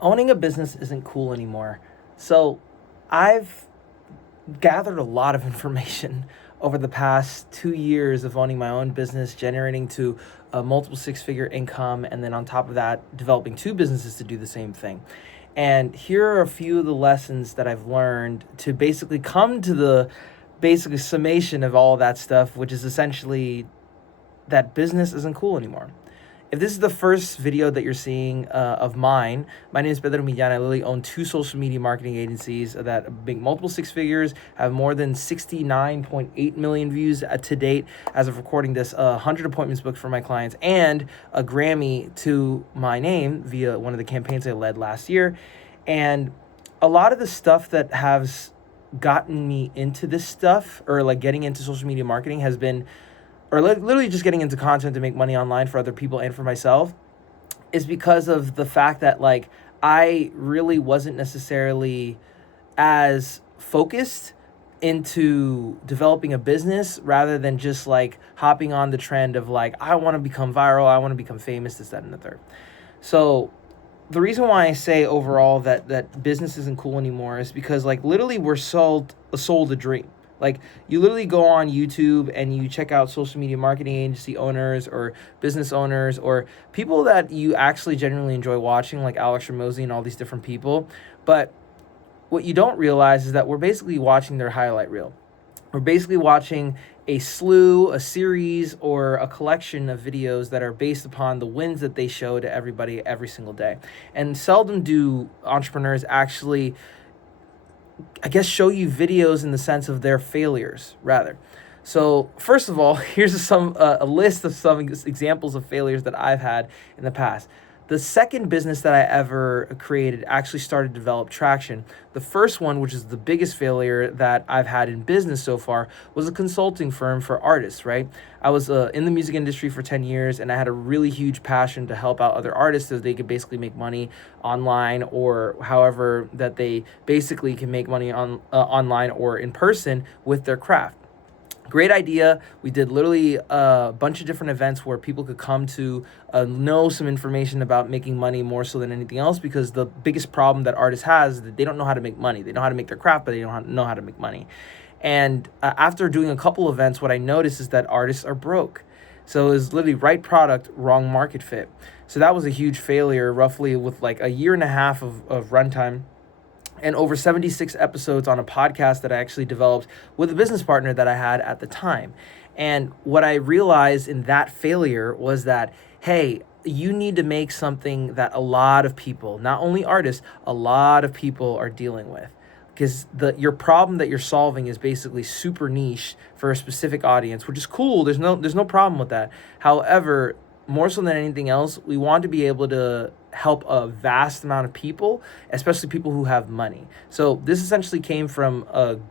owning a business isn't cool anymore. So I've gathered a lot of information over the past 2 years of owning my own business, generating to a multiple six-figure income, and then on top of that, developing two businesses to do the same thing. And here are a few of the lessons that I've learned to basically come to the basically summation of all of that stuff, which is essentially that business isn't cool anymore. If this is the first video that you're seeing of mine, my name is Pedro Millán. I literally own two social media marketing agencies that make multiple six figures, have more than 69.8 million views to date as of recording this, 100 appointments booked for my clients, and a Grammy to my name via one of the campaigns I led last year. And a lot of the stuff that has gotten me into this stuff, or like getting into social media marketing, has been, or literally just getting into content to make money online for other people and for myself, is because of the fact that like I really wasn't necessarily as focused into developing a business rather than just like hopping on the trend of like, I want to become viral, I want to become famous, this, that, and the third. So the reason why I say overall that business isn't cool anymore is because like literally we're sold a dream. Like you literally go on YouTube and you check out social media marketing agency owners or business owners or people that you actually genuinely enjoy watching, like Alex Ramosi and all these different people. But what you don't realize is that we're basically watching their highlight reel. We're basically watching a slew, a series, or a collection of videos that are based upon the wins that they show to everybody every single day. And seldom do entrepreneurs actually, I guess, show you videos in the sense of their failures, rather. So first of all, here's a list of some examples of failures that I've had in the past. The second business that I ever created actually started to develop traction. The first one, which is the biggest failure that I've had in business so far, was a consulting firm for artists, right? I was in the music industry for 10 years, and I had a really huge passion to help out other artists so they could basically make money online, or however that they basically can make money online or in person with their craft. Great idea. We did literally a bunch of different events where people could come to know some information about making money more so than anything else, because the biggest problem that artists has is that they don't know how to make money. They know how to make their craft, but they don't know how to make money. And after doing a couple events, what I noticed is that artists are broke. So it was literally right product, wrong market fit. So that was a huge failure, roughly with like a year and a half of runtime and over 76 episodes on a podcast that I actually developed with a business partner that I had at the time. And what I realized in that failure was that, hey, you need to make something that a lot of people, not only artists, a lot of people are dealing with. Because your problem that you're solving is basically super niche for a specific audience, which is cool. There's no problem with that. However, more so than anything else, we want to be able to help a vast amount of people, especially people who have money. So this essentially came from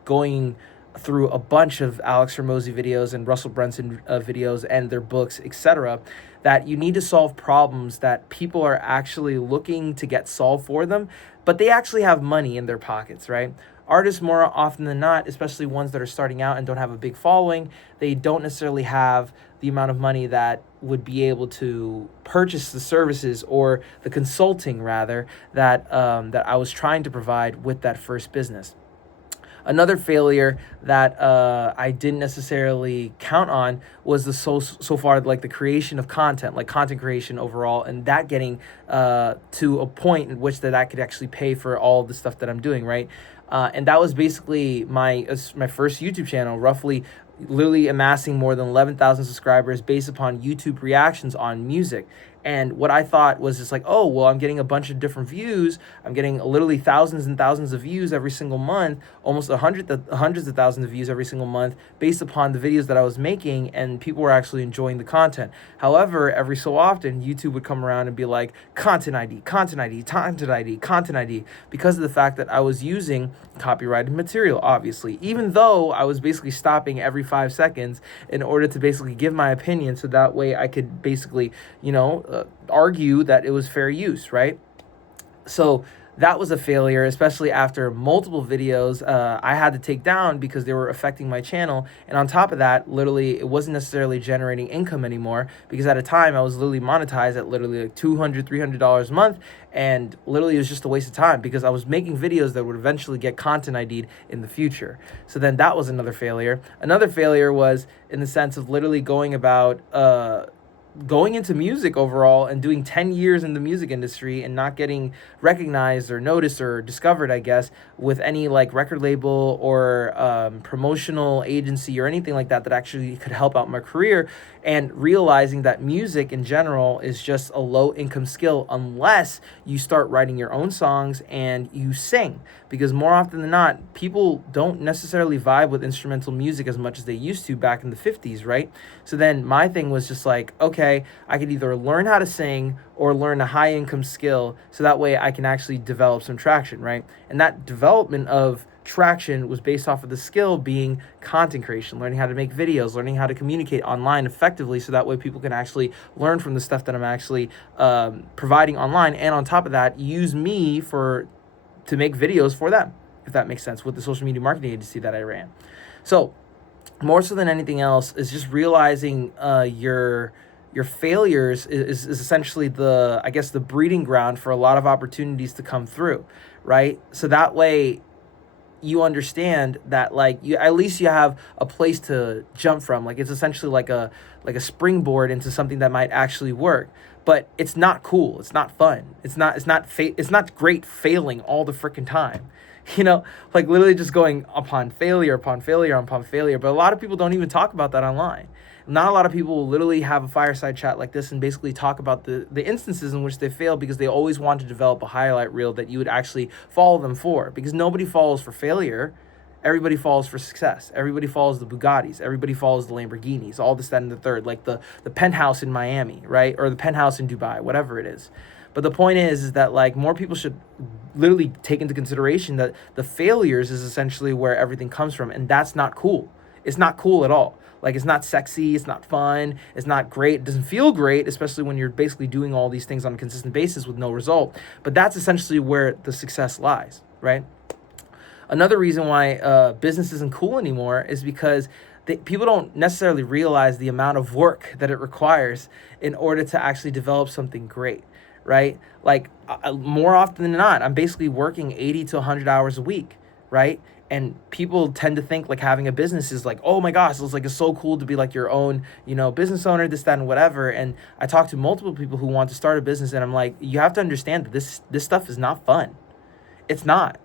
going through a bunch of Alex Ramosi videos and Russell Brunson videos and their books, etc., that you need to solve problems that people are actually looking to get solved for them, but they actually have money in their pockets, right? Artists, more often than not, especially ones that are starting out and don't have a big following, they don't necessarily have the amount of money that would be able to purchase the services or the consulting, rather, that I was trying to provide with that first business. Another failure that I didn't necessarily count on was the so far like the creation of content, like content creation overall, and that getting to a point in which that could actually pay for all the stuff that I'm doing, right? And that was basically my first YouTube channel, roughly literally amassing more than 11,000 subscribers based upon YouTube reactions on music. And what I thought was just like, oh, well, I'm getting a bunch of different views. I'm getting literally thousands and thousands of views every single month, almost hundreds of thousands of views every single month based upon the videos that I was making, and people were actually enjoying the content. However, every so often, YouTube would come around and be like, content ID, content ID, content ID, content ID, because of the fact that I was using copyrighted material, obviously, even though I was basically stopping every 5 seconds in order to basically give my opinion, so that way I could basically, argue that it was fair use, right? So that was a failure, especially after multiple videos I had to take down because they were affecting my channel. And on top of that, literally, it wasn't necessarily generating income anymore because at a time I was literally monetized at literally like $200, $300 a month. And literally, it was just a waste of time because I was making videos that would eventually get content ID'd in the future. So then that was another failure. Another failure was in the sense of literally going about going into music overall and doing 10 years in the music industry and not getting recognized or noticed or discovered, I guess, with any like record label or promotional agency or anything like that that actually could help out my career, and realizing that music in general is just a low income skill unless you start writing your own songs and you sing, because more often than not, people don't necessarily vibe with instrumental music as much as they used to back in the 50s, right? So then my thing was just like, okay, I could either learn how to sing or learn a high income skill so that way I can actually develop some traction, right? And that development of traction was based off of the skill being content creation, learning how to make videos, learning how to communicate online effectively so that way people can actually learn from the stuff that I'm actually providing online, and on top of that, use me to make videos for them, if that makes sense, with the social media marketing agency that I ran. So more so than anything else is just realizing your failures is essentially the, I guess, the breeding ground for a lot of opportunities to come through, right? So that way you understand that like you at least you have a place to jump from. Like it's essentially like a springboard into something that might actually work. But it's not cool. It's not fun. It's not great failing all the freaking time. Like literally just going upon failure upon failure upon failure. But a lot of people don't even talk about that online. Not a lot of people will literally have a fireside chat like this and basically talk about the instances in which they failed, because they always want to develop a highlight reel that you would actually follow them for, because nobody follows for failure. Everybody follows for success. Everybody follows the Bugattis. Everybody follows the Lamborghinis, all this, that, and the third, like the penthouse in Miami, right? Or the penthouse in Dubai, whatever it is. But the point is that like more people should literally take into consideration that the failures is essentially where everything comes from. And that's not cool. It's not cool at all. Like, it's not sexy, it's not fun, it's not great, it doesn't feel great, especially when you're basically doing all these things on a consistent basis with no result. But that's essentially where the success lies, right? Another reason why business isn't cool anymore is because people don't necessarily realize the amount of work that it requires in order to actually develop something great, right? Like, more often than not, I'm basically working 80 to 100 hours a week, right? And people tend to think like having a business is like, oh my gosh, it's so cool to be like your own, business owner, this, that, and whatever. And I talk to multiple people who want to start a business, and I'm like, you have to understand that this stuff is not fun. It's not.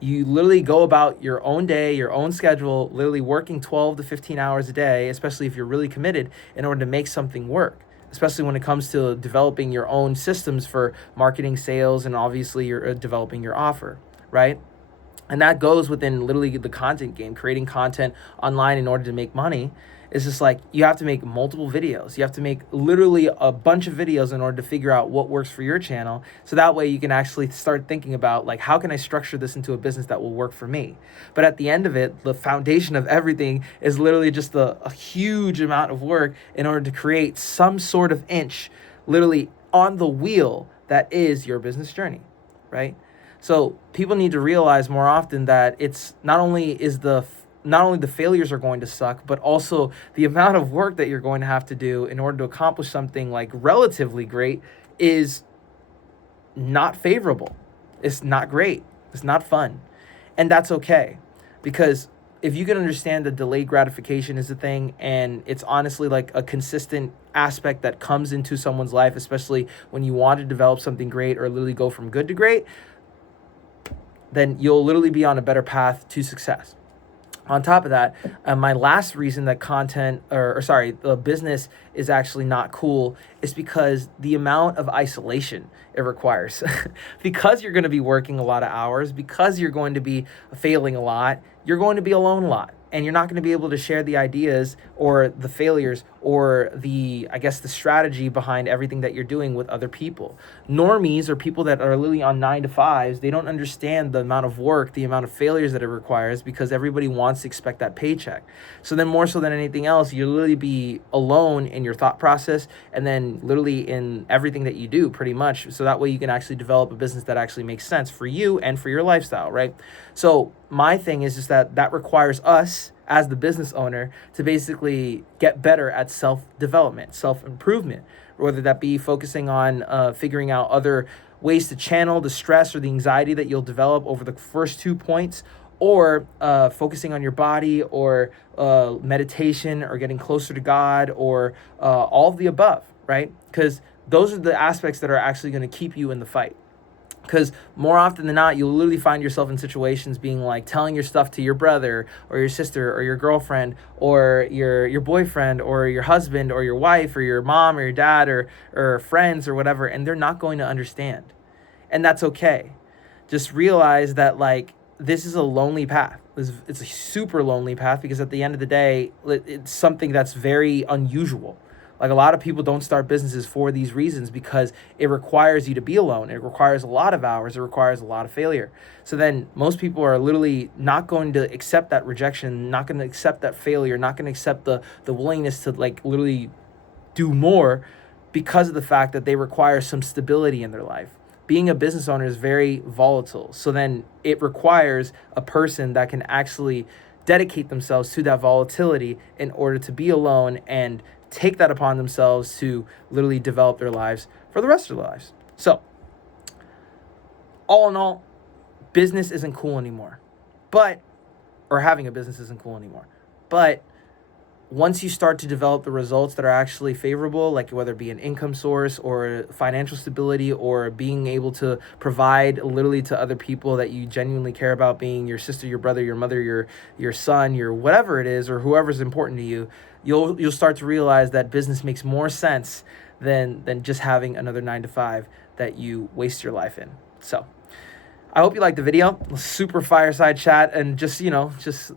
You literally go about your own day, your own schedule, literally working 12 to 15 hours a day, especially if you're really committed, in order to make something work, especially when it comes to developing your own systems for marketing, sales, and obviously you're developing your offer, right? And that goes within literally the content game, creating content online in order to make money. It's just like you have to make multiple videos. You have to make literally a bunch of videos in order to figure out what works for your channel. So that way you can actually start thinking about like, how can I structure this into a business that will work for me? But at the end of it, the foundation of everything is literally just a huge amount of work in order to create some sort of inch literally on the wheel that is your business journey, right? So people need to realize more often that it's not only the failures are going to suck, but also the amount of work that you're going to have to do in order to accomplish something like relatively great is not favorable. It's not great. It's not fun. And that's okay, because if you can understand that delayed gratification is a thing, and it's honestly like a consistent aspect that comes into someone's life, especially when you want to develop something great or literally go from good to great, then you'll literally be on a better path to success. On top of that, my last reason that the business is actually not cool is because the amount of isolation it requires. Because you're going to be working a lot of hours, because you're going to be failing a lot, you're going to be alone a lot. and you're not going to be able to share the ideas or the failures or the strategy behind everything that you're doing with other people. Normies, or people that are literally on 9 to 5s, they don't understand the amount of work, the amount of failures that it requires, because everybody wants to expect that paycheck. So then, more so than anything else, you literally be alone in your thought process, and then literally in everything that you do, pretty much. So that way you can actually develop a business that actually makes sense for you and for your lifestyle, right? So my thing is just that requires us as the business owner to basically get better at self-development, self-improvement, whether that be focusing on figuring out other ways to channel the stress or the anxiety that you'll develop over the first 2 points, or focusing on your body, or meditation, or getting closer to God, or all of the above, right? Because those are the aspects that are actually going to keep you in the fight. Because more often than not, you'll literally find yourself in situations being like telling your stuff to your brother or your sister or your girlfriend or your boyfriend or your husband or your wife or your mom or your dad or friends or whatever, and they're not going to understand. And that's okay. Just realize that, like, this is a lonely path. It's a super lonely path, because at the end of the day, it's something that's very unusual. Like, a lot of people don't start businesses for these reasons, because it requires you to be alone. It requires a lot of hours. It requires a lot of failure. So then most people are literally not going to accept that rejection, not going to accept that failure, not going to accept the willingness to, like, literally do more, because of the fact that they require some stability in their life. Being a business owner is very volatile. So then it requires a person that can actually dedicate themselves to that volatility in order to be alone and take that upon themselves to literally develop their lives for the rest of their lives. So, all in all, business isn't cool anymore. Or having a business isn't cool anymore. But once you start to develop the results that are actually favorable, like whether it be an income source or financial stability, or being able to provide literally to other people that you genuinely care about, being your sister, your brother, your mother, your son, your whatever it is, or whoever's important to you, you'll start to realize that business makes more sense than just having another 9 to 5 that you waste your life in. So I hope you liked the video. Super fireside chat and just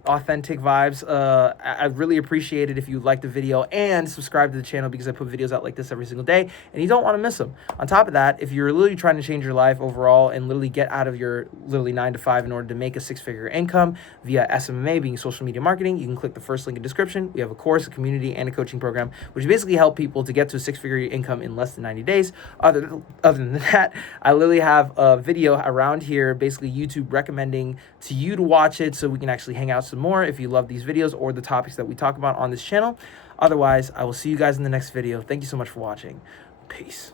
authentic vibes. I'd really appreciate it if you liked the video and subscribe to the channel, because I put videos out like this every single day and you don't want to miss them. On top of that, if you're literally trying to change your life overall and literally get out of your literally 9 to 5 in order to make a 6-figure income via SMMA, being social media marketing, you can click the first link in the description. We have a course, a community, and a coaching program, which basically help people to get to a 6-figure income in less than 90 days. Other than that, I literally have a video around here, basically YouTube recommending to you to watch it so we can actually hang out some more if you love these videos or the topics that we talk about on this channel. Otherwise, I will see you guys in the next video. Thank you so much for watching. Peace.